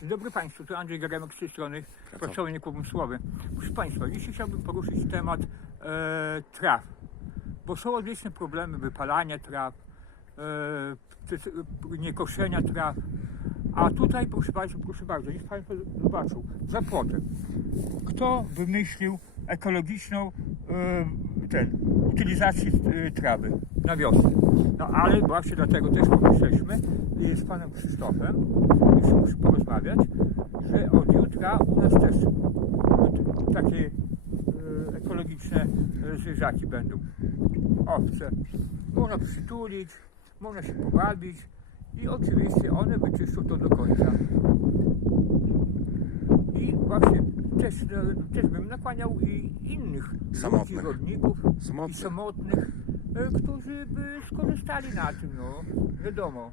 Dzień dobry Państwu, tu Andrzej Garemek z tej strony, pracowników słowy. Proszę Państwa, dzisiaj chciałbym poruszyć temat e, traw, bo są odwieczne problemy wypalania traw, e, niekoszenia traw, a tutaj proszę Państwa, proszę bardzo, niech Państwo zobaczą, za płotem. Kto wymyślił ekologiczną e, ten, utylizację e, trawy na wiosnę? No ale właśnie dlatego też pomyśleliśmy z panem Krzysztofem, muszę porozmawiać, że od jutra u nas też e, takie e, ekologiczne zwierzaki będą. Owce. Można przytulić, można się pobawić i oczywiście one wyczyszczą to do końca. I właśnie też, e, też bym nakłaniał i innych Samotnych. ludzi, rodników i Samotnych. samotnych, którzy by skorzystali na tym, no wiadomo,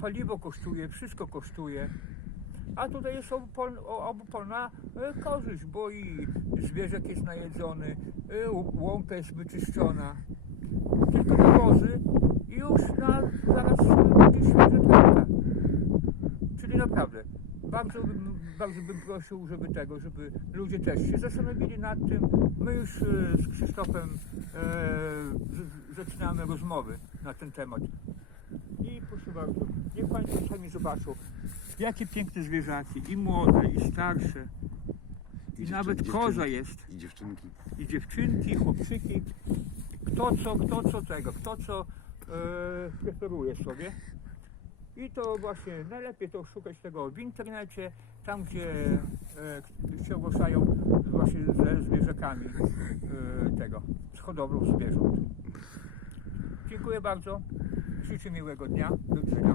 paliwo kosztuje, wszystko kosztuje, a tutaj jest obopol- o- obopólna e, korzyść, bo i zwierzak jest najedzony, e, łąka jest wyczyszczona, tylko nawozy i już na, zaraz e, będzie świeże trawka. Czyli naprawdę, bardzo bym, bardzo bym prosił, żeby tego, żeby ludzie też się zastanowili nad tym. My już e, z Krzysztofem e, zaczynamy rozmowy na ten temat. I proszę bardzo, niech Państwo sami zobaczą, jakie piękne zwierzaki, i młode, i starsze, i, dziewczyn- nawet koza jest, I dziewczynki. i dziewczynki, i chłopczyki. Kto co, kto co tego, kto co e, preferuje sobie. I to właśnie najlepiej to szukać tego w internecie, tam gdzie e, się ogłaszają właśnie ze zwierzakami e, tego, z hodowlą zwierząt. Dziękuję bardzo. Życzę miłego dnia. Do widzenia.